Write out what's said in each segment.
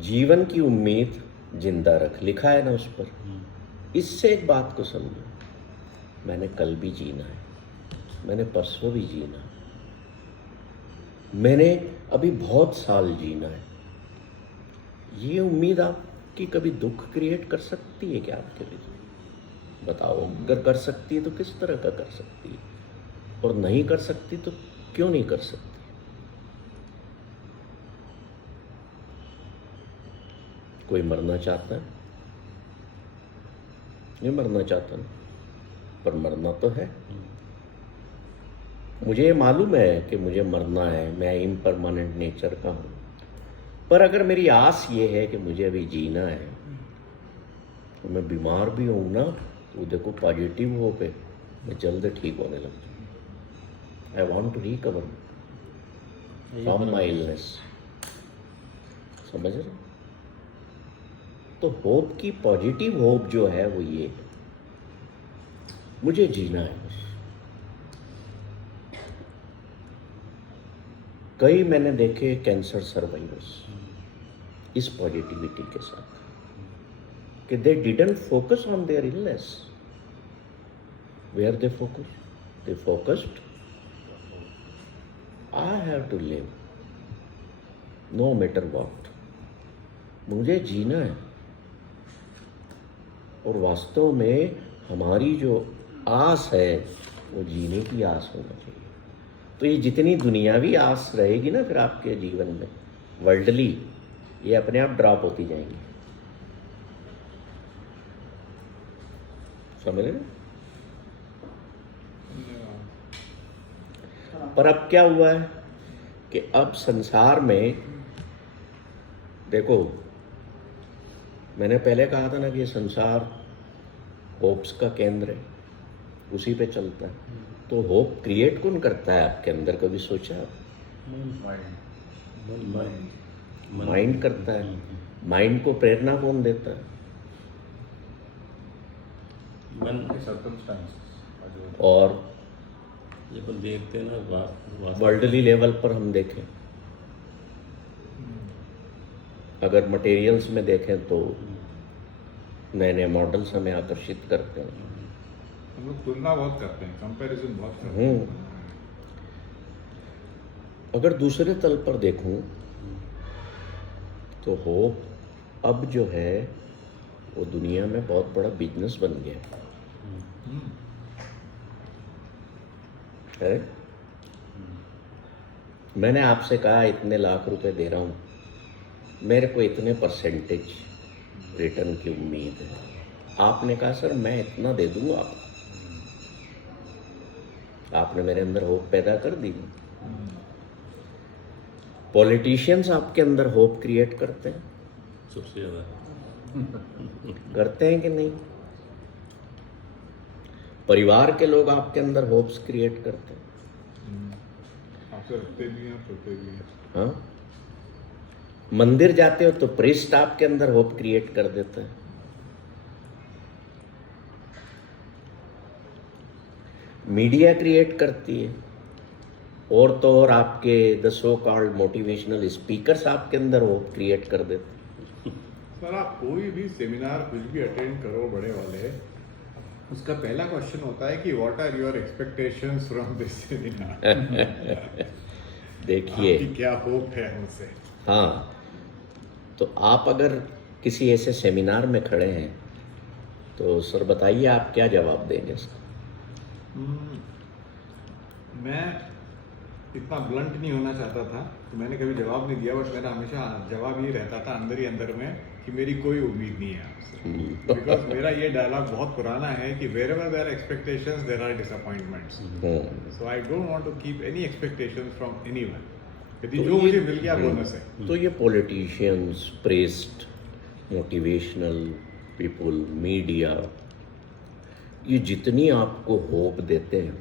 जीवन की उम्मीद जिंदा रख, लिखा है ना उस पर। इससे एक बात को समझो, मैंने कल भी जीना है, मैंने परसों भी जीना है, मैंने अभी बहुत साल जीना है। ये उम्मीद आपकी कभी दुख क्रिएट कर सकती है क्या आपके लिए? बताओ, अगर कर सकती है तो किस तरह का कर सकती है, और नहीं कर सकती तो क्यों नहीं कर सकती? कोई मरना चाहता है? नहीं मरना चाहता ना, पर मरना तो है। मुझे ये मालूम है कि मुझे मरना है, मैं इम्परमानेंट नेचर का हूँ, पर अगर मेरी आस ये है कि मुझे अभी जीना है, तो मैं बीमार भी हूँ ना, तो देखो पॉजिटिव हो पे मैं जल्द ठीक होने लग जाऊँ। I want to recover from my illness. समझ रहे? तो होप की, पॉजिटिव होप जो है वो ये है, मुझे जीना है बस। कई मैंने देखे कैंसर सर्वाइवर्स इस पॉजिटिविटी के साथ कि they didn't focus on their illness. Where they focus? They focused I have to live no matter what. मुझे जीना है। और वास्तव में हमारी जो आस है वो जीने की आस होना चाहिए। तो ये जितनी दुनियावी आस रहेगी ना फिर आपके जीवन में, वर्ल्डली, ये अपने आप ड्रॉप होती जाएंगी। समझ रहे? पर अब क्या हुआ है कि अब संसार में देखो, मैंने पहले कहा था ना कि ये संसार होप्स का केंद्र है, उसी पे चलता है। तो होप क्रिएट कौन करता है आपके अंदर, कभी सोचा? माइंड करता है। माइंड को प्रेरणा कौन देता है? और ये अपन देखते हैं ना, वर्ल्डली लेवल पर हम देखें, अगर मटेरियल्स में देखें तो नए नए मॉडल्स हमें आकर्षित करते हैं। हम लोग तुलना बहुत करते हैं, कंपैरिजन बहुत करते हैं। अगर दूसरे तल पर देखूं तो होप अब जो है वो दुनिया में बहुत बड़ा बिजनेस बन गया है। मैंने आपसे कहा इतने लाख रुपए दे रहा हूं, मेरे को इतने परसेंटेज रिटर्न की उम्मीद है। आपने कहा सर मैं इतना दे दूंगा आपको। आपने मेरे अंदर होप पैदा कर दी। पॉलिटिशियंस आपके अंदर होप क्रिएट करते हैं, सबसे ज़्यादा करते हैं कि नहीं? परिवार के लोग आपके अंदर होप्स क्रिएट करते हैं। आपसे रखते भी हैं, सोते भी हैं। हाँ, मंदिर जाते हो तो प्रीस्ट आपके अंदर होप क्रिएट कर देता है। मीडिया क्रिएट करती है, और तो और आपके the so called motivational speakers आपके अंदर होप क्रिएट कर देते हैं। सर आप कोई भी सेमिनार कुछ भी अटेंड करो बड़े वाले, उसका पहला क्वेश्चन होता है कि what are your expectations from this seminar. देखिए, आपकी क्या होप है हमसे? हाँ, तो आप अगर किसी ऐसे सेमिनार में खड़े हैं तो सर बताइए आप क्या जवाब देंगे इसका? मैं इतना ब्लंट नहीं होना चाहता था, तो मैंने कभी जवाब नहीं दिया, बट मेरा हमेशा जवाब ये रहता था अंदर ही अंदर में कि मेरी कोई उम्मीद नहीं है आपसे। बिकॉज मेरा ये डायलॉग बहुत पुराना है कि wherever there expectations there are disappointments. So I don't want to keep any expectations from anyone. यदि जो मुझे मिल गया बोनस है। तो ये politicians, priests, motivational people, media, ये जितनी आपको होप देते हैं,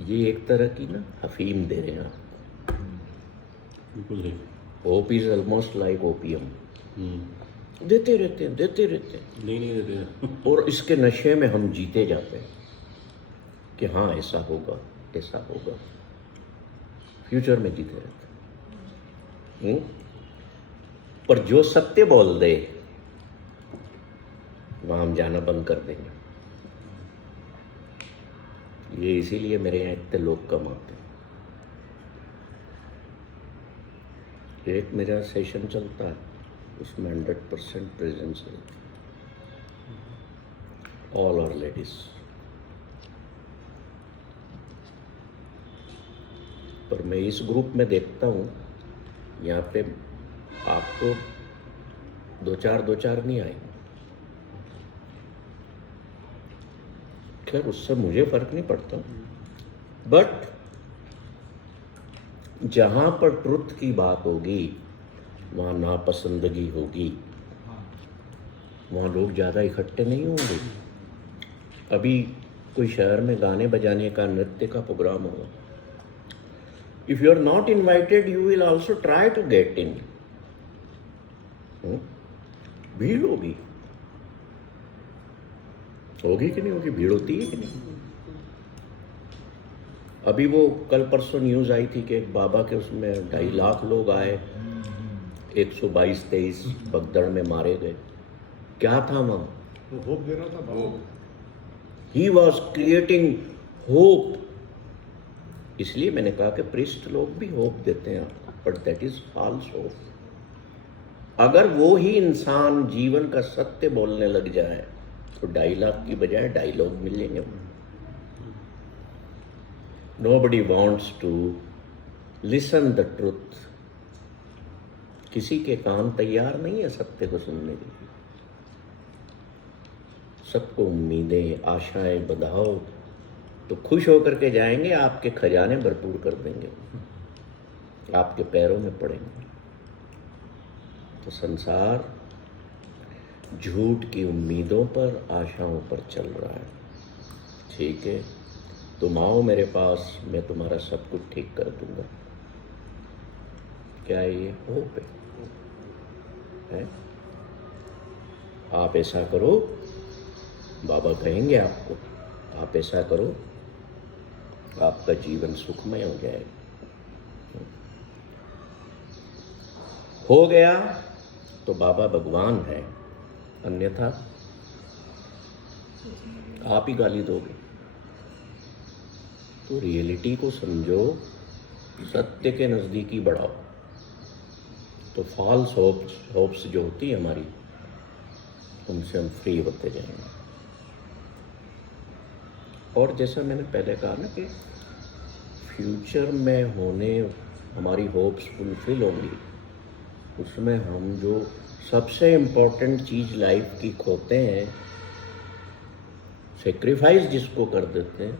ये एक तरह की ना अफीम दे रहे हैं आपको। बिल्कुल नहीं। Hope is almost like opium. देते रहते हैं, देते रहते हैं, नहीं देते हैं। और इसके नशे में हम जीते जाते हैं कि हाँ ऐसा होगा, ऐसा होगा, फ्यूचर में जीते रहते हैं। पर जो सत्य बोल दे वहां हम जाना बंद कर देंगे। ये इसीलिए मेरे यहाँ इतने लोग कम आते हैं। एक मेरा सेशन चलता है, उसमें 100% प्रेजेंस है, ऑल आर लेडीज। पर मैं इस ग्रुप में देखता हूँ यहाँ पे आपको दो चार नहीं आएंगे। खैर उससे मुझे फर्क नहीं पड़ता, बट जहां पर ट्रुथ की बात होगी वहां नापसंदगी होगी, वहां लोग ज़्यादा इकट्ठे नहीं होंगे। अभी कोई शहर में गाने बजाने का, नृत्य का प्रोग्राम होगा, if you are not invited you will also try to get in. भीड़ होगी कि नहीं होगी? भीड़ होती है कि नहीं? अभी वो कल परसों न्यूज़ आई थी कि एक बाबा के उसमें 2.5 लाख लोग आए, 122-23 भगदड़ में मारे गए। क्या था वहाँ? वो होप दे रहा था बाबा। He was creating hope. इसलिए मैंने कहा कि प्रिस्ट लोग भी होप देते हैं आपको, but that is false hope. अगर वो ही इंसान जीवन का सत्य बोलने लग जाए तो 2.5 लाख की बजाय डायलॉग मिलेंगे। Nobody wants to listen the truth। किसी के कान तैयार नहीं है सत्य को सुनने के लिए। सबको उम्मीदें, आशाएं बधाओ तो खुश होकर के जाएंगे, आपके खजाने भरपूर कर देंगे, आपके पैरों में पड़ेंगे। तो संसार झूठ की उम्मीदों पर, आशाओं पर चल रहा है। ठीक है, तुम आओ मेरे पास, मैं तुम्हारा सब कुछ ठीक कर दूंगा। क्या ये होप है? आप ऐसा करो, बाबा कहेंगे आपको, आप ऐसा करो, आपका जीवन सुखमय हो जाएगा। हो गया तो बाबा भगवान है, अन्यथा आप ही गाली दोगे। तो रियलिटी को समझो, सत्य के नज़दीकी बढ़ाओ, तो फॉल्स होप्स जो होती है हमारी, उनसे हम फ्री होते जाएंगे। और जैसा मैंने पहले कहा ना कि फ्यूचर में होने हमारी होप्स फुलफिल होंगी, उसमें हम जो सबसे इम्पोर्टेंट चीज़ लाइफ की खोते हैं, सेक्रीफाइस जिसको कर देते हैं,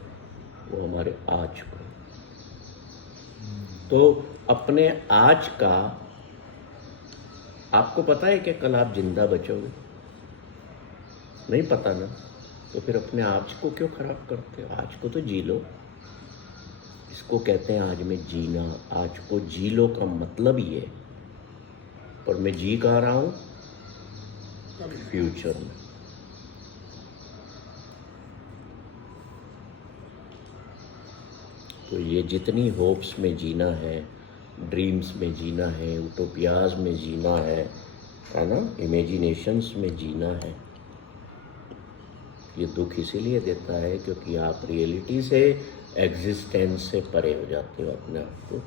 वो हमारे आज को। तो अपने आज का, आपको पता है कि कल आप जिंदा बचोगे? नहीं पता ना, तो फिर अपने आज को क्यों खराब करते हो? आज को तो जी लो। इसको कहते हैं आज में जीना। आज को जी लो का मतलब ये है। पर मैं जी कहाँ रहा हूँ? फ्यूचर में। तो ये जितनी होप्स में जीना है, ड्रीम्स में जीना है, उटोपियाज में जीना है ना, इमेजिनेशंस में जीना है, ये दुख इसीलिए देता है क्योंकि आप रियलिटी से, एग्जिस्टेंस से परे हो जाते हो, अपने आप को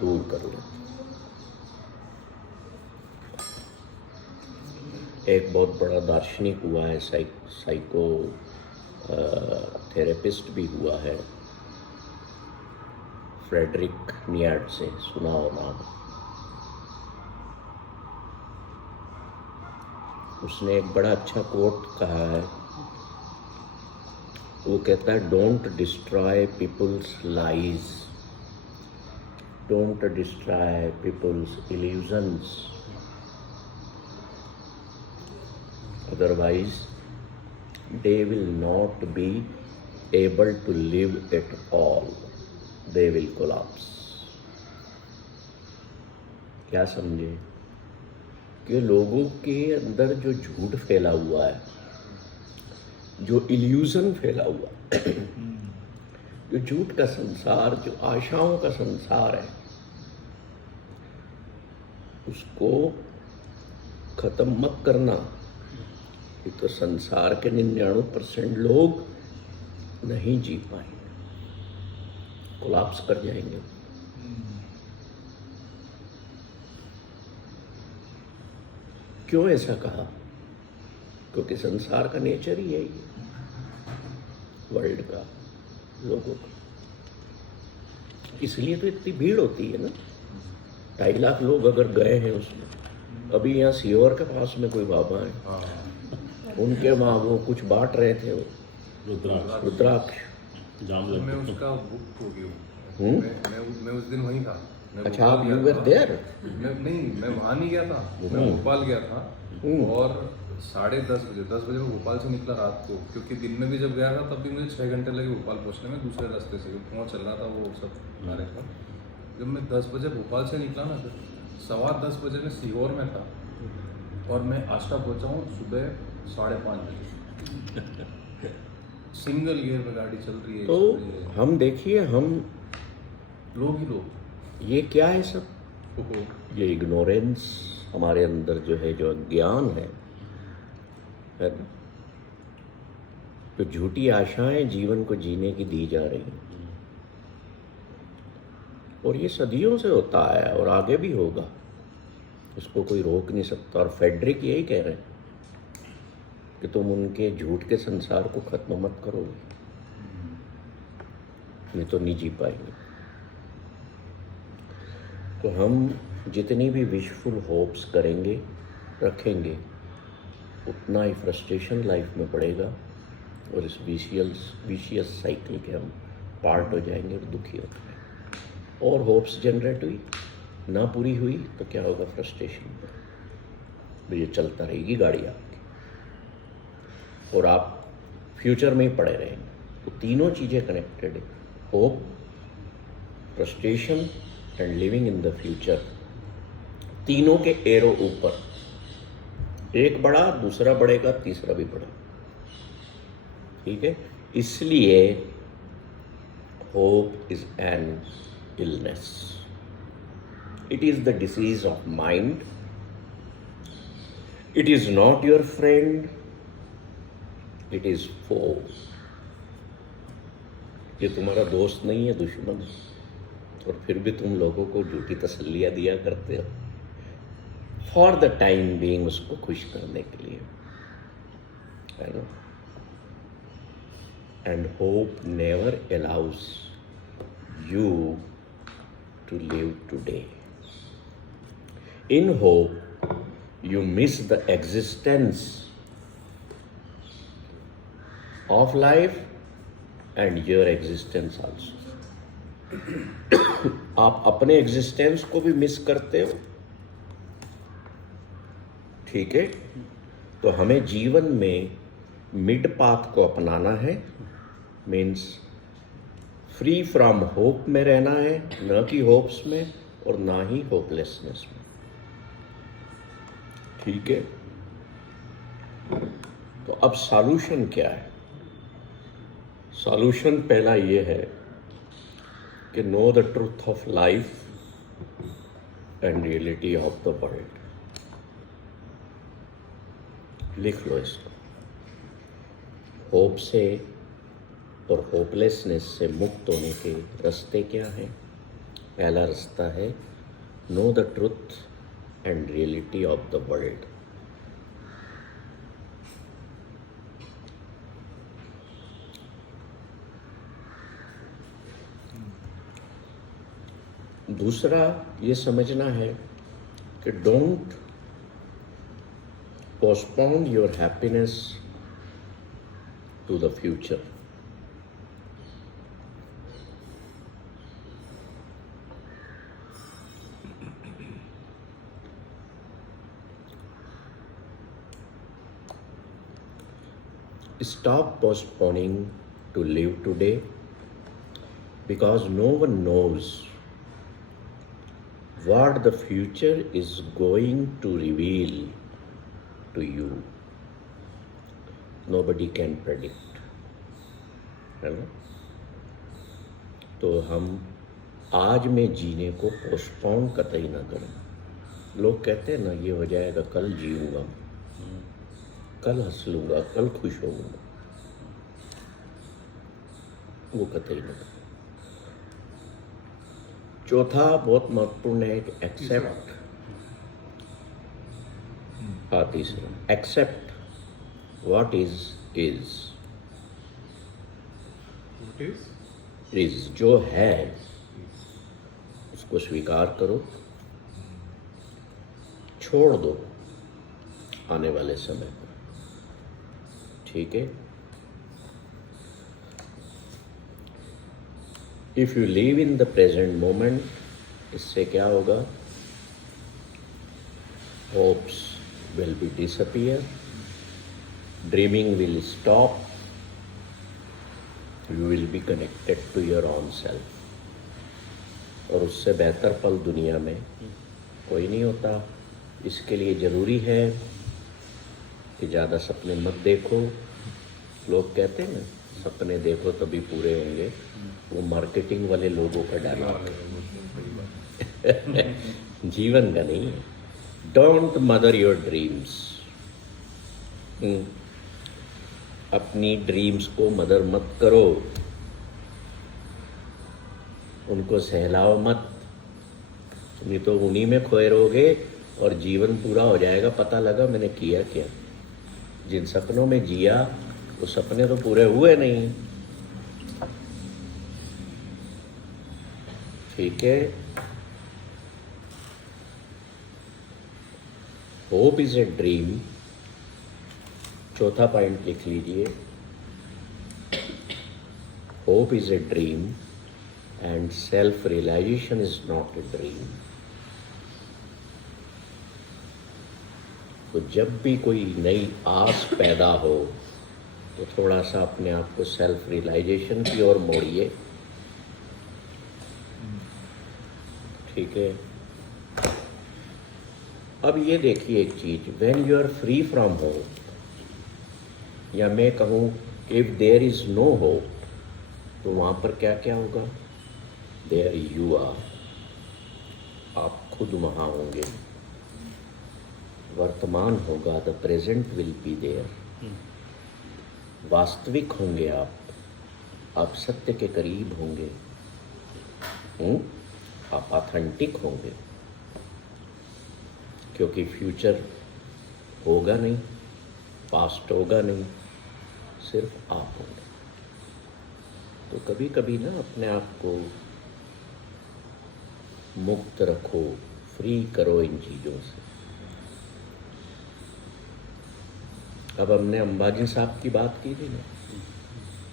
दूर कर लेते हो। एक बहुत बड़ा दार्शनिक हुआ है, साइको थेरेपिस्ट भी हुआ है, फ्रेडरिक नियार्डसे, सुना हो नाम। उसने एक बड़ा अच्छा कोट कहा है। वो कहता है, don't destroy people's lies, don't destroy people's illusions, otherwise they will not be able to live at all, they will collapse। क्या समझे? कि लोगों के अंदर जो झूठ फैला हुआ है, जो इल्यूजन फैला हुआ है, जो झूठ का संसार, जो आशाओं का संसार है, उसको खत्म मत करना। ये तो संसार के 99% लोग नहीं जी पाएंगे, कोलैप्स कर जाएंगे। क्यों ऐसा कहा? क्योंकि संसार का नेचर ही है ये, वर्ल्ड का, लोगों का। इसलिए तो इतनी भीड़ होती है ना। 2.5 लाख लोग अगर गए हैं उसमें। अभी यहाँ सीहोर के पास में कोई बाबा है, उनके वहाँ वो कुछ बांट रहे थे, वो रुद्राक्ष। जाम मैं लग उसका बुक हो गया हम्म? मैं उस दिन वहीं था। मैं अच्छा, भोपाल आप गया यू वर था। देयर? मैं वहाँ नहीं गया था, मैं हम्म। भोपाल गया था। हम्म। और 10:30 मैं भोपाल से निकला रात को, क्योंकि दिन में भी जब गया था तब भी मुझे 6 घंटे लगे भोपाल पहुँचने में, दूसरे रास्ते से वहाँ चल रहा था वो सब कार्यक्रम। जब मैं 10 बजे भोपाल से निकला ना, फिर 10:15 बजे मैं सीहोर में था और मैं आष्टा पहुँचा हूँ सुबह 5:30 बजे। सिंगल गियर में गाड़ी चल रही है, तो चल रही है। हम देखिए, हम लोग ही लोग। ये क्या है सब? ओहो। ये इग्नोरेंस हमारे अंदर जो है, जो अज्ञान है ना, जो झूठी आशाएं जीवन को जीने की दी जा रही हैं। और ये सदियों से होता है और आगे भी होगा, इसको कोई रोक नहीं सकता। और फेडरिक यही कह रहे हैं कि तुम उनके झूठ के संसार को खत्म मत करोगे, नहीं तो नहीं जी पाएंगे। तो हम जितनी भी विशफुल होप्स करेंगे, रखेंगे, उतना ही फ्रस्ट्रेशन लाइफ में पड़ेगा और इस विशियस साइकिल के हम पार्ट हो जाएंगे और दुखी हो जाएंगे। और होप्स जनरेट हुई, ना पूरी हुई तो क्या होगा? फ्रस्ट्रेशन। तो ये चलता रहेगी गाड़ी आपकी, और आप फ्यूचर में ही पड़े रहेंगे। तो तीनों चीज़ें कनेक्टेड है, hope, frustration and living in the future. तीनों के एरो ऊपर, एक बढ़ा, दूसरा बढ़ेगा, तीसरा भी बढ़ा। ठीक है? इसलिए hope is an illness, it is the disease of mind, it is not your friend, it is foe. ये तुम्हारा दोस्त नहीं है, दुश्मन है। और फिर भी तुम लोगों को झूठी तसल्लियां दिया करते हो, फॉर द टाइम बीइंग, उसको खुश करने के लिए, है ना। And hope never allows you to live today. In hope you miss the existence of life and your existence also. आप अपने एग्जिस्टेंस को भी मिस करते हो। ठीक है? तो हमें जीवन में मिड पाथ को अपनाना है, मीन्स फ्री फ्रॉम होप में रहना है, न कि होप्स में और ना ही होपलेसनेस में। ठीक है? तो अब सॉल्यूशन क्या है? सॉल्यूशन पहला ये है कि no the truth of life and reality of the world. लिख लो इसको। होप से और होपलेसनेस से मुक्त होने के रास्ते क्या हैं? पहला रास्ता है know the truth and reality of the world. दूसरा ये समझना है कि don't postpone your happiness to the future. Stop postponing to live today, because no one knows what the future is going to reveal to you. Nobody can predict, है ना? तो हम आज में जीने को पोस्टपोन कतई ना करें। लोग कहते हैं ना ये हो जाएगा, कल जीऊंगा, कल हंस लूंगा, कल खुश होऊंगा, वो कतई नहीं। चौथा बहुत महत्वपूर्ण है कि एक्सेप्ट। हाँ, तीसरा accept what is What is? जो है उसको स्वीकार करो, छोड़ दो आने वाले समय पर, ठीक है। If you live in the present moment, इससे क्या होगा? Hopes will be disappear, dreaming will stop, you will be connected to your own self. और उससे बेहतर पल दुनिया में कोई नहीं होता। इसके लिए ज़रूरी है कि ज़्यादा सपने मत देखो। लोग कहते हैं ना, सपने देखो तभी पूरे होंगे, वो मार्केटिंग वाले लोगों का डायलॉग है। जीवन का नहीं है। Don't mother your dreams. अपनी ड्रीम्स को मदर मत करो, उनको सहलाओ मत, नहीं तो उन्हीं में खोए रहोगे और जीवन पूरा हो जाएगा, पता लगा मैंने किया क्या। जिन सपनों में जिया वो सपने तो पूरे हुए नहीं, ठीक है। होप इज ए ड्रीम, चौथा पॉइंट लिख लीजिए। Hope is a dream and self realisation is not a dream. तो जब भी कोई नई आस पैदा हो तो थोड़ा सा अपने आप को सेल्फ रियलाइजेशन की ओर मोड़िए, ठीक है। अब ये देखिए एक चीज, when you are free from hope, या मैं कहूँ if there is no hope, तो वहाँ पर क्या क्या होगा? देयर यू आर, आप खुद वहाँ होंगे, वर्तमान होगा, the present will be there, वास्तविक होंगे आप सत्य के करीब होंगे, आप ऑथेंटिक होंगे, क्योंकि फ्यूचर होगा नहीं, पास्ट होगा नहीं, सिर्फ आप होंगे। तो कभी कभी ना अपने आप को मुक्त रखो, फ्री करो इन चीज़ों से। अब हमने अंबाजी साहब की बात की थी ना,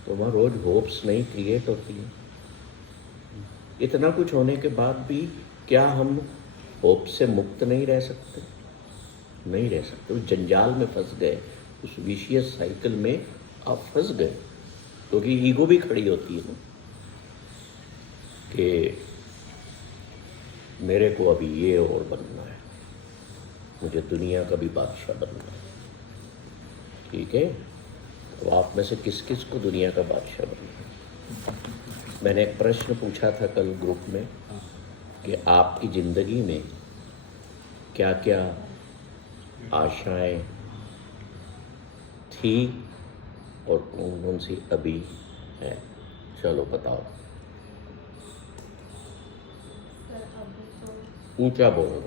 तो वहाँ रोज होप्स नहीं क्रिएट होती है। इतना कुछ होने के बाद भी क्या हम होप से मुक्त नहीं रह सकते? नहीं रह सकते। उस जंजाल में फंस गए, उस विशियस साइकिल में आप फंस गए, क्योंकि ईगो भी खड़ी होती है ना कि मेरे को अभी ये और बनना है, मुझे दुनिया का भी बादशाह बनना है, ठीक है। तो आप में से किस किस को दुनिया का बादशाह बनना है? मैंने एक प्रश्न पूछा था कल ग्रुप में कि आपकी ज़िंदगी में क्या क्या आशाएं थी और कौन कौन सी अभी है? चलो बताओ, सर अभी तो ऊंचा बोलो।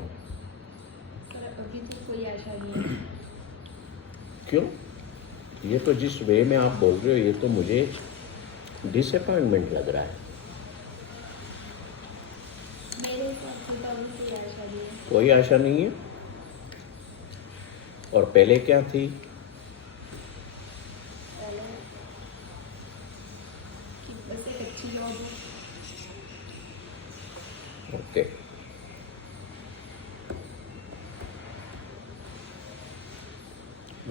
सर अभी तो कोई आशा नहीं है। क्यों? ये तो जिस वे में आप बोल रहे हो, ये तो मुझे डिसअपॉइंटमेंट लग रहा है। मेरे हिसाब से तो अभी कोई आशा नहीं है। कोई आशा नहीं है। और पहले क्या थी? पहले कि बस एक अच्छी जॉब हो। ओके,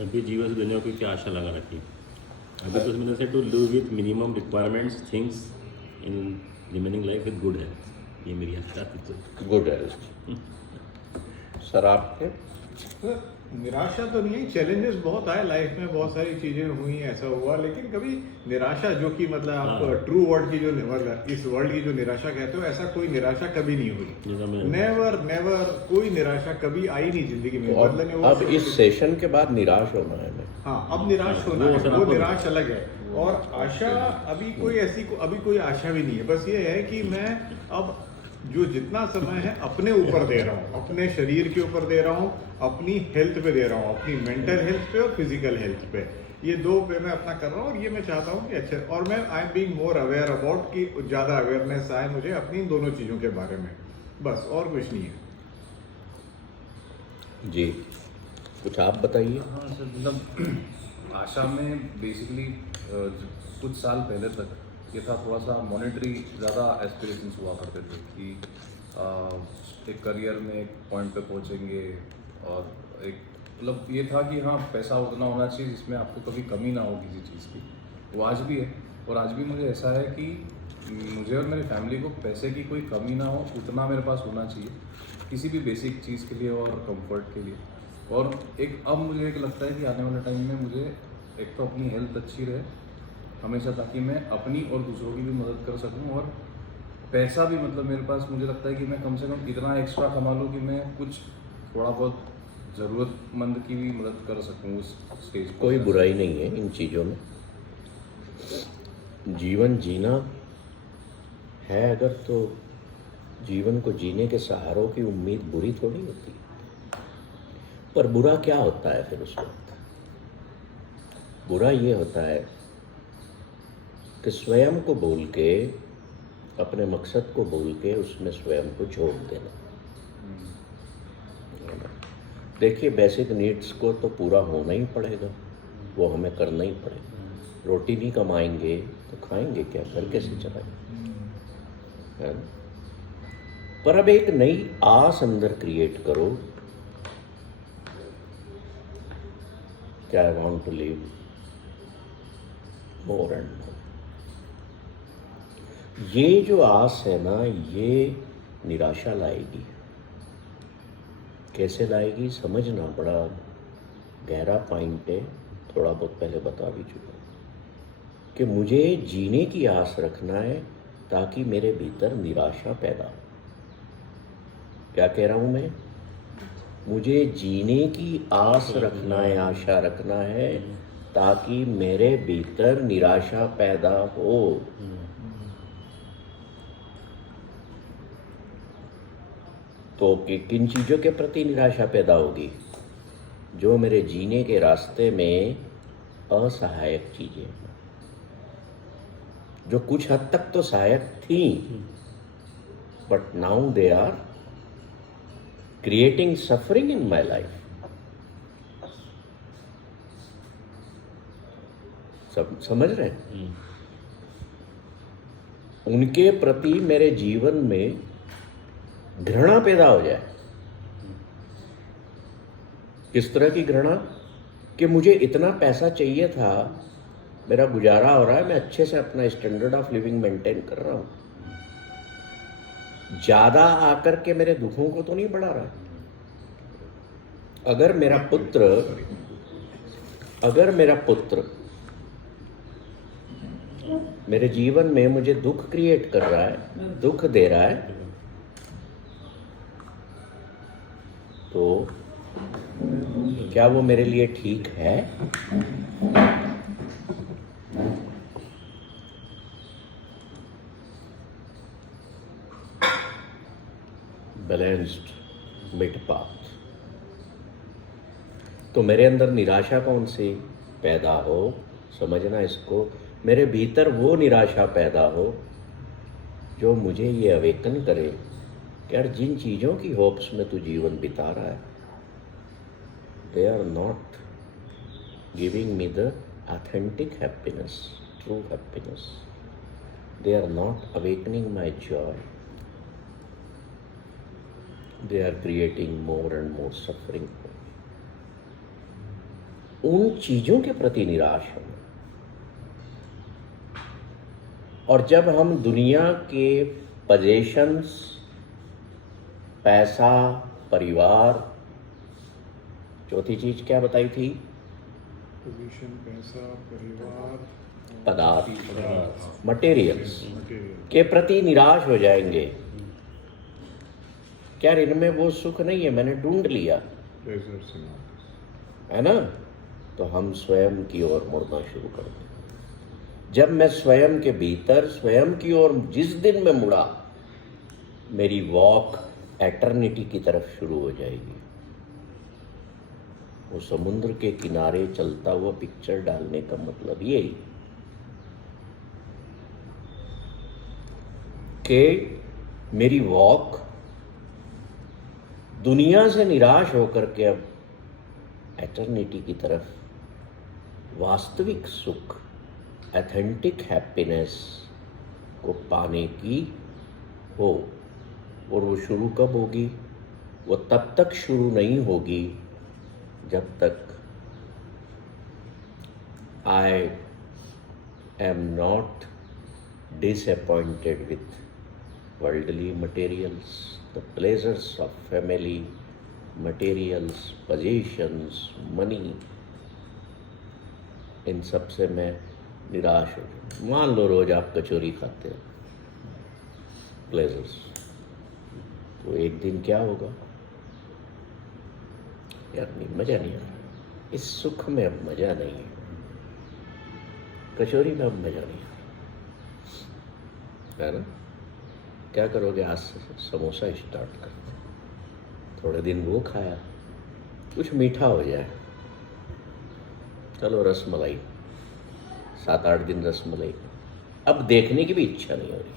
अभी जीवन से दुनिया को क्या आशा लगा रखी? अभी तो मैंने से to live with minimum requirements things in remaining life with good health, ये मेरी आशा थी। तो गुड हेल्थ। सर आपके? निराशा तो नहीं है, चैलेंजेस बहुत आए लाइफ में, बहुत सारी चीजें हुई, ऐसा हुआ, लेकिन कभी निराशा जो कि मतलब आप हाँ। ट्रू वर्ड की जो इस वर्ल्ड की जो निराशा कहते हो, ऐसा कोई निराशा कभी नहीं जैसा हुई। मैं- नेवर नेवर कोई निराशा कभी आई नहीं जिंदगी में। तो मतलब नहीं, अब इस सेशन के बाद निराश होना है मैं। हाँ, अब निराश होना वो है, सर वो आपको- निराश अलग है। और आशा अभी कोई अभी कोई आशा भी नहीं है। बस ये है कि मैं अब जो जितना समय है अपने ऊपर दे रहा हूँ, अपने शरीर के ऊपर दे रहा हूँ, अपनी हेल्थ पे दे रहा हूँ, अपनी मेंटल हेल्थ पे और फिजिकल हेल्थ पे, ये दो पे मैं अपना कर रहा हूँ। और ये मैं चाहता हूँ कि अच्छे, और मैं I am being more aware about कि ज़्यादा अवेयरनेस आए मुझे अपनी इन दोनों चीज़ों के बारे में, बस और कुछ नहीं है। जी, कुछ आप बताइए। हाँ सर, मतलब आशा में बेसिकली कुछ साल पहले तक ये था, थोड़ा सा मॉनेटरी ज़्यादा एस्पिरेशंस हुआ करते थे कि एक करियर में एक पॉइंट पे पहुंचेंगे, और एक मतलब ये था कि हाँ पैसा उतना होना चाहिए जिसमें आपको कभी कमी ना हो किसी चीज़ की। वो आज भी है, और आज भी मुझे ऐसा है कि मुझे और मेरी फैमिली को पैसे की कोई कमी ना हो, उतना मेरे पास होना चाहिए किसी भी बेसिक चीज़ के लिए और कंफर्ट के लिए। और एक अब मुझे एक लगता है कि आने वाले टाइम में मुझे एक तो अपनी हेल्थ अच्छी रहे हमेशा, ताकि मैं अपनी और दूसरों की भी मदद कर सकूं, और पैसा भी मतलब मेरे पास मुझे लगता है कि मैं कम से कम इतना एक्स्ट्रा कमा लूँ कि मैं कुछ थोड़ा बहुत ज़रूरतमंद की भी मदद कर सकूं उस स्टेज पर। कोई बुराई नहीं है इन चीज़ों में। जीवन जीना है अगर, तो जीवन को जीने के सहारों की उम्मीद बुरी थोड़ी होती है। पर बुरा क्या होता है फिर उस वक्त? बुरा ये होता है कि स्वयं को भूल के, अपने मकसद को भूल के उसमें स्वयं को झोंक देना। देखिए, बेसिक नीड्स को तो पूरा होना ही पड़ेगा, वो हमें करना ही पड़ेगा। रोटी नहीं कमाएंगे तो खाएंगे क्या, घर कैसे चलाएंगे, है ना? पर अब एक नई आस अंदर क्रिएट करो कि I want to live more and more. ये जो आस है ना, ये निराशा लाएगी। कैसे लाएगी समझना बड़ा गहरा पॉइंट है, थोड़ा बहुत पहले बता भी चुका कि मुझे जीने की आस रखना है ताकि मेरे भीतर निराशा पैदा हो। क्या कह रहा हूं मैं? मुझे जीने की आस रखना है, आशा रखना है ताकि मेरे भीतर निराशा पैदा हो। तो किन चीज़ों के प्रति निराशा पैदा होगी? जो मेरे जीने के रास्ते में असहायक चीज़ें, जो कुछ हद तक तो सहायक थी, but now they are creating suffering in my life. समझ रहे हैं? उनके प्रति मेरे जीवन में घृणा पैदा हो जाए। किस तरह की घृणा? कि मुझे इतना पैसा चाहिए था, मेरा गुजारा हो रहा है, मैं अच्छे से अपना स्टैंडर्ड ऑफ लिविंग मेंटेन कर रहा हूं, ज्यादा आकर के मेरे दुखों को तो नहीं बढ़ा रहा है। अगर मेरा पुत्र मेरे जीवन में मुझे दुख क्रिएट कर रहा है, दुख दे रहा है, तो क्या वो मेरे लिए ठीक है? Balanced mid path. तो मेरे अंदर निराशा कौन सी पैदा हो, समझना इसको, मेरे भीतर वो निराशा पैदा हो जो मुझे ये अवेकन करे कि यार जिन चीज़ों की होप्स में तू जीवन बिता रहा है, they are not giving me the authentic happiness, true happiness. They are not awakening my joy. They are creating more and more suffering. उन चीज़ों के प्रति निराश हूँ। और जब हम दुनिया के पोजेशंस, पैसा, परिवार, चौथी चीज क्या बताई थी? पोजीशन, पैसा, परिवार, पदार्थ, मटेरियल्स मटेरियल। के प्रति निराश हो जाएंगे। क्या इनमें वो सुख नहीं है, मैंने ढूंढ लिया, प्लेजर्स एंड ऑल। है ना? तो हम स्वयं की ओर मुड़ना शुरू कर दें। जब मैं स्वयं के भीतर स्वयं की ओर जिस दिन में मुड़ा, मेरी वॉक एटर्निटी की तरफ शुरू हो जाएगी। वो समुद्र के किनारे चलता हुआ पिक्चर डालने का मतलब यही कि मेरी वॉक दुनिया से निराश होकर के अब एटर्निटी की तरफ, वास्तविक सुख, एथेंटिक हैप्पीनेस को पाने की हो। और वो शुरू कब होगी? वो तब तक शुरू नहीं होगी जब तक I am not disappointed with worldly materials, the pleasures of family, materials, possessions, money, इन सब से मैं निराश हो जाऊँ। मान लो रोज आप कचौरी खाते हो, प्लेजर्स, तो एक दिन क्या होगा? यार नहीं, मजा नहीं आ रहा, इस सुख में अब मजा नहीं है, कचौरी में अब मजा नहीं है ना? क्या करोगे? आज से समोसा स्टार्ट कर दो, थोड़े दिन वो खाया, कुछ मीठा हो जाए, चलो रसमलाई, 7-8 दिन रसमलाई, अब देखने की भी इच्छा नहीं हो रही,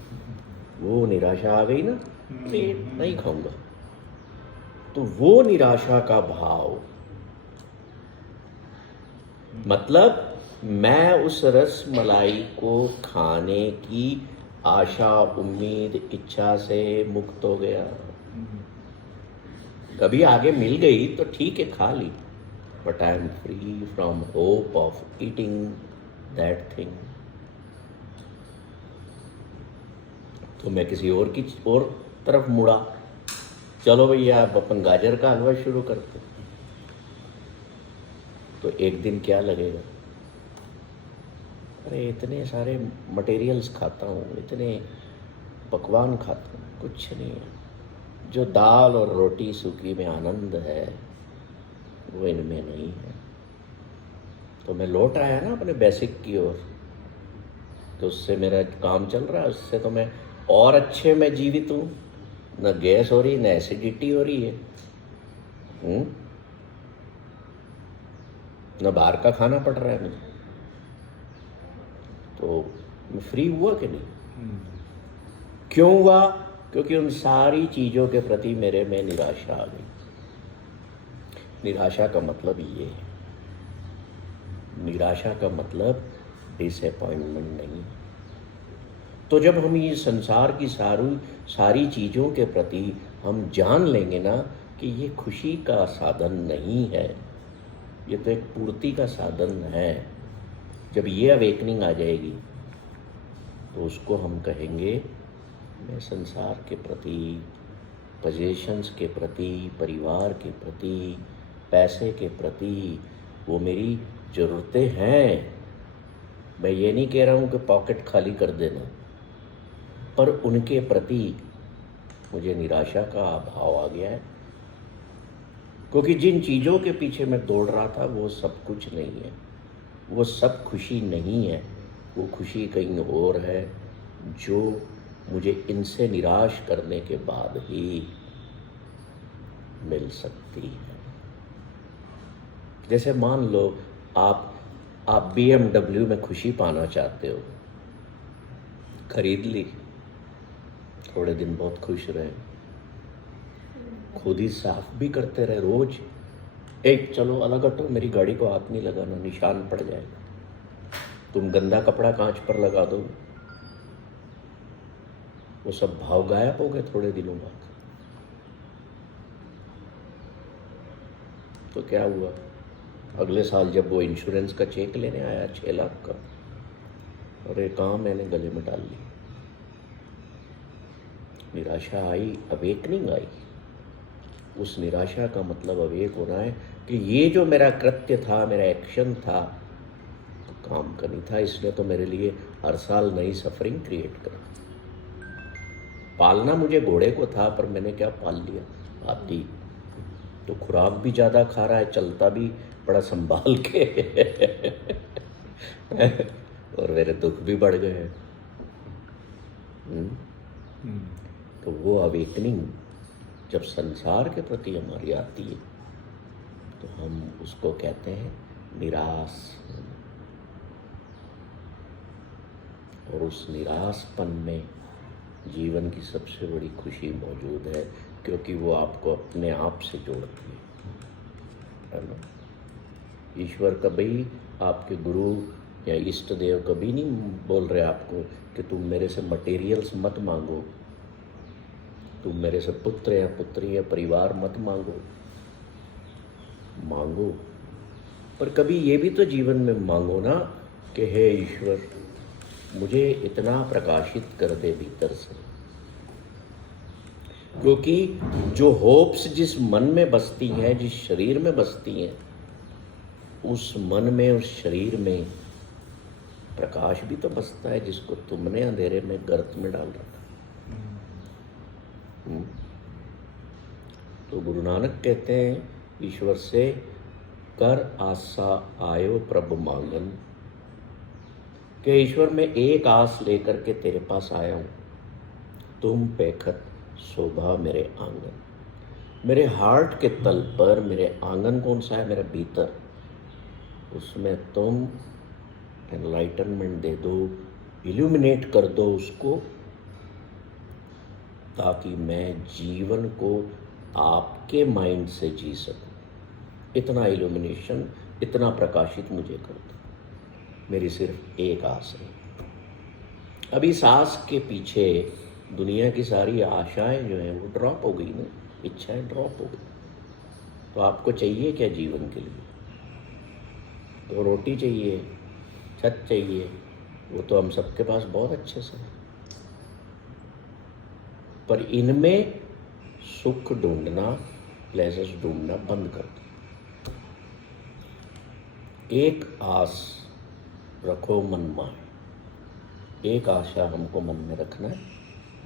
वो निराशा आ गई ना, नहीं खाऊंगा। तो वो निराशा का भाव, मतलब मैं उस रसमलाई को खाने की आशा, उम्मीद, इच्छा से मुक्त हो गया। कभी आगे मिल गई तो ठीक है, खा ली, but I am free from hope of eating that thing. तो मैं किसी और की और तरफ मुड़ा, चलो भैया आप अपन गाजर का हलवा शुरू करते। तो एक दिन क्या लगेगा? अरे इतने सारे मटेरियल्स खाता हूँ, इतने पकवान खाता हूँ, कुछ नहीं है, जो दाल और रोटी सूखी में आनंद है वो इनमें नहीं है। तो मैं लौट आया ना अपने बेसिक की ओर, तो उससे मेरा काम चल रहा है, उससे तो मैं और अच्छे में जीवित हूँ, न गैस हो रही, न एसिडिटी हो रही है, न बाहर का खाना पड़ रहा है मुझे। तो मैं फ्री हुआ कि नहीं? क्यों हुआ? क्योंकि उन सारी चीज़ों के प्रति मेरे में निराशा आ गई। निराशा का मतलब ये है, निराशा का मतलब डिसअपॉइंटमेंट नहीं। तो जब हम ये संसार की सारी चीज़ों के प्रति हम जान लेंगे ना कि ये खुशी का साधन नहीं है, ये तो एक पूर्ति का साधन है, जब ये अवेकनिंग आ जाएगी तो उसको हम कहेंगे मैं संसार के प्रति, पोजेशंस के प्रति, परिवार के प्रति, पैसे के प्रति, वो मेरी ज़रूरतें हैं। मैं ये नहीं कह रहा हूँ कि पॉकेट खाली कर देना, पर उनके प्रति मुझे निराशा का भाव आ गया है, क्योंकि जिन चीज़ों के पीछे मैं दौड़ रहा था वो सब कुछ नहीं है, वो सब खुशी नहीं है, वो खुशी कहीं और है जो मुझे इनसे निराश करने के बाद ही मिल सकती है। जैसे मान लो आप BMW में खुशी पाना चाहते हो, खरीद ली, थोड़े दिन बहुत खुश रहे, खुद ही साफ भी करते रहे रोज, एक चलो अलग हटो, मेरी गाड़ी को हाथ नहीं लगाना, निशान पड़ जाएगा, तुम गंदा कपड़ा कांच पर लगा दो, वो सब भाव गायब हो गए थोड़े दिनों बाद। तो क्या हुआ? अगले साल जब वो इंश्योरेंस का चेक लेने आया 6 लाख का, अरे कहाँ मैंने गले में डाल ली। निराशा आई, अवेकनिंग आई, उस निराशा का मतलब अब एक होना है कि ये जो मेरा कृत्य था, मेरा एक्शन था, तो काम का नहीं था, इसने तो मेरे लिए हर साल नई सफरिंग क्रिएट करी। पालना मुझे घोड़े को था, पर मैंने क्या पाल लिया, हाथी। तो खुराक भी ज़्यादा खा रहा है, चलता भी बड़ा संभाल के और मेरे दुख भी बढ़ गए हैं। तो वो अवेकनिंग जब संसार के प्रति हमारी आती है तो हम उसको कहते हैं निराश। और उस निराशपन में जीवन की सबसे बड़ी खुशी मौजूद है, क्योंकि वो आपको अपने आप से जोड़ती है ना। ईश्वर कभी, आपके गुरु या इष्ट देव कभी नहीं बोल रहे आपको कि तुम मेरे से मटेरियल्स मत मांगो, तुम मेरे से पुत्र या पुत्री या परिवार मत मांगो। मांगो, पर कभी ये भी तो जीवन में मांगो ना कि हे ईश्वर, मुझे इतना प्रकाशित कर दे भीतर से। क्योंकि जो होप्स जिस मन में बसती हैं, जिस शरीर में बसती हैं, उस मन में, उस शरीर में प्रकाश भी तो बसता है जिसको तुमने अंधेरे में गर्त में डाल रखा। तो गुरु नानक कहते हैं ईश्वर से, कर आशा आयो प्रभु मांगन, कि ईश्वर मैं एक आस लेकर के तेरे पास आया हूँ, तुम पैखत शोभा मेरे आंगन। मेरे हार्ट के तल पर, मेरे आंगन कौन सा है, मेरे भीतर, उसमें तुम एनलाइटनमेंट दे दो, इल्यूमिनेट कर दो उसको, ताकि मैं जीवन को आपके माइंड से जी सकूं। इतना इल्यूमिनेशन, इतना प्रकाशित मुझे कर दो। मेरी सिर्फ एक आस है। अब इस आस के पीछे दुनिया की सारी आशाएं जो हैं वो ड्रॉप हो गई ना, इच्छाएं ड्रॉप हो गई। तो आपको चाहिए क्या जीवन के लिए? तो रोटी चाहिए, छत चाहिए, वो तो हम सबके पास बहुत अच्छे से है। पर इनमें सुख ढूंढना, प्लेजर्स ढूंढना बंद कर दो। एक आस रखो मन में, एक आशा हमको मन में रखना है,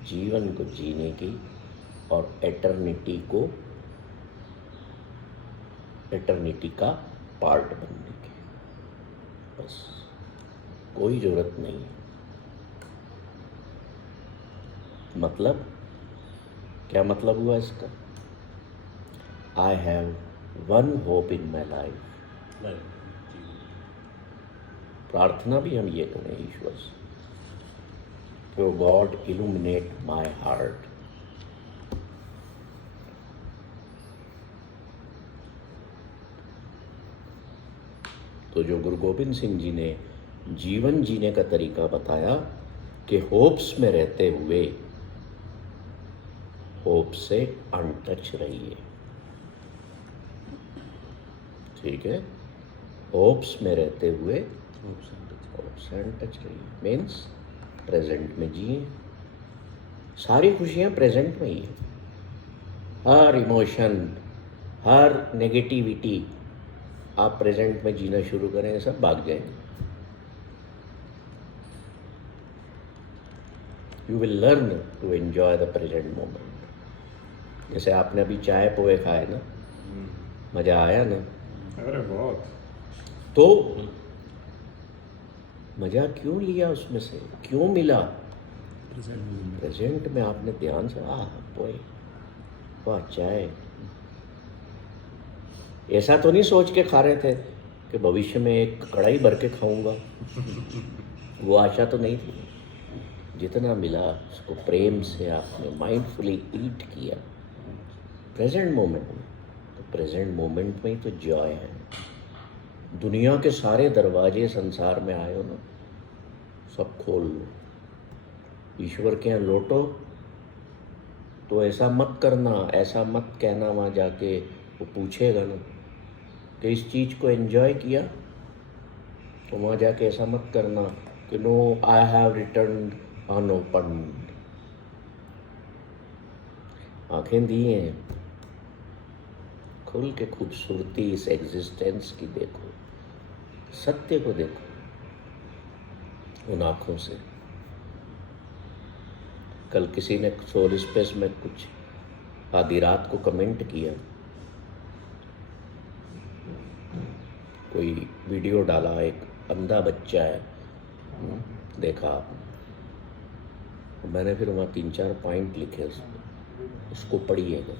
जीवन को जीने की और एटर्निटी का पार्ट बनने की। बस, कोई जरूरत नहीं है। मतलब क्या मतलब हुआ इसका? I have one hope in my life. प्रार्थना भी हम ये करें ईश्वर से, कि गॉड इल्यूमिनेट माई हार्ट। तो जो गुरु गोविंद सिंह जी ने जीवन जीने का तरीका बताया कि होप्स में रहते हुए होप से अनटच रहिए। ठीक है, होप्स में रहते हुए होप्स से अनटच रहिए, मीन्स प्रेजेंट में जिए। सारी खुशियां प्रेजेंट में ही है। हर इमोशन, हर नेगेटिविटी आप प्रेजेंट में जीना शुरू करें, सब भाग जाएंगे। You will learn to enjoy the present moment. जैसे आपने अभी चाय पोहे खाए ना, मजा आया ना? अरे बहुत। तो मजा क्यों लिया उसमें से, क्यों मिला? प्रेजेंट में आपने ध्यान से, पोहे, वाह चाय। ऐसा तो नहीं सोच के खा रहे थे कि भविष्य में एक कढ़ाई भर के खाऊंगा। वो आशा तो नहीं थी। जितना मिला उसको प्रेम से आपने माइंडफुली ईट किया प्रेजेंट मोमेंट में। तो प्रेजेंट मोमेंट में ही तो जॉय है। दुनिया के सारे दरवाजे संसार में आए हो ना, सब खोल लो, ईश्वर के यहाँ लौटो। तो ऐसा मत करना, ऐसा मत कहना वहाँ जाके, वो पूछेगा ना कि इस चीज़ को एंजॉय किया, तो वहाँ जाके ऐसा मत करना कि no I have return unopened. आंखें दी हैं, खुल के खूबसूरती इस एग्जिस्टेंस की देखो, सत्य को देखो उन आँखों से। कल किसी ने सोल स्पेस में कुछ आधी रात को कमेंट किया, कोई वीडियो डाला, एक अंधा बच्चा है, देखा आपने, मैंने फिर वहाँ 3-4 पॉइंट लिखे उसको पढ़िएगा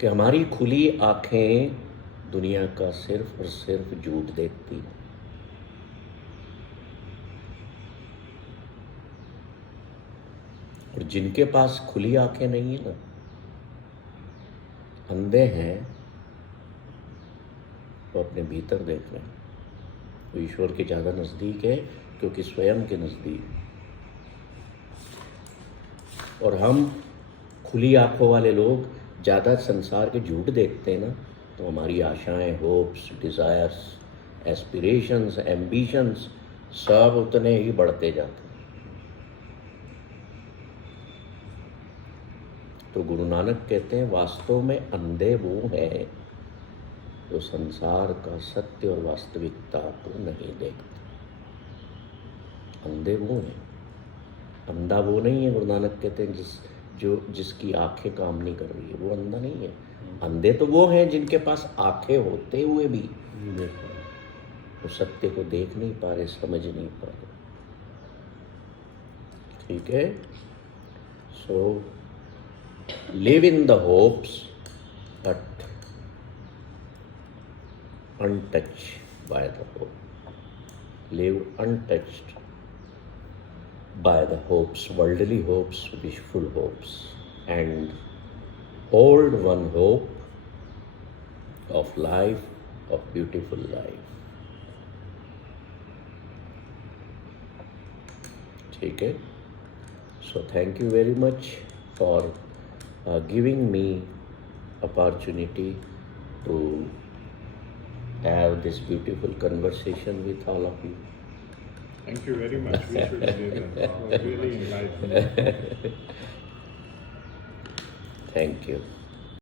कि हमारी खुली आंखें दुनिया का सिर्फ और सिर्फ झूठ देखती हैं। और जिनके पास खुली आंखें नहीं है ना, अंधे हैं, वो अपने भीतर देख रहे हैं, वो ईश्वर के ज़्यादा नज़दीक है क्योंकि स्वयं के नज़दीक है। और हम खुली आंखों वाले लोग ज़्यादा संसार के झूठ देखते हैं ना, तो हमारी आशाएं, होप्स, डिज़ायर्स, एस्पिरेशंस, एम्बिशंस सब उतने ही बढ़ते जाते हैं। तो गुरु नानक कहते हैं वास्तव में अंधे वो हैं जो संसार का सत्य और वास्तविकता को नहीं देखते। अंधे वो हैं, अंधा वो नहीं है। गुरु नानक कहते हैं जिसकी आंखें काम नहीं कर रही है वो अंधा नहीं है। अंधे तो वो हैं जिनके पास आंखें होते हुए भी वो सत्य को देख नहीं पा रहे, समझ नहीं पा रहे। ठीक है, सो live in the hopes but untouched by the hope. Live untouched by the hopes, worldly hopes, wishful hopes, and hold one hope of life, of beautiful life. ठीक है, so thank you very much for giving me opportunity to have this beautiful conversation with all of you. Thank you very much. We should say that. It was really enlightening. Thank you.